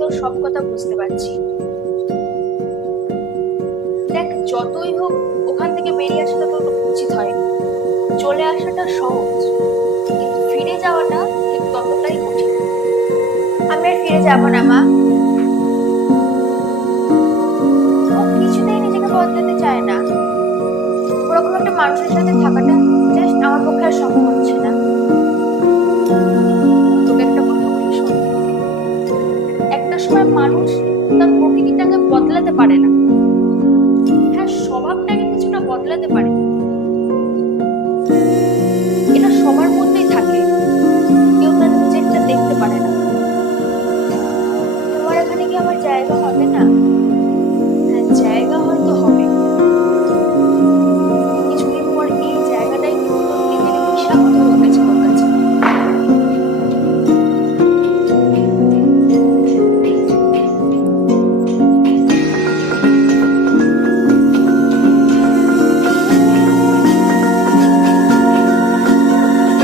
তোর সব কথা বুঝতে পারছি। দেখ, যতই হোক, ওখান থেকে বেরিয়ে আসাটা তোর উচিত হয়নি। চলে আসাটা সহজ, কিন্তু ফিরে যাওয়াটা ঠিক ততটাই কঠিন। আমি আর ফিরে যাব না, মা। মানুষের সাথে থাকাটা জাস্ট আমার পক্ষে আর সম্ভব হচ্ছে সবসময় মানুষ তার প্রকৃতিটাকে বদলাতে পারে না। হ্যাঁ স্বভাবটাকে কিছুটা বদলাতে পারে। এটা সবার মধ্যেই থাকে। কেউ তার নিজেরটা দেখতে পারে না। তোমার এখানে কি আমার জায়গা হবে না?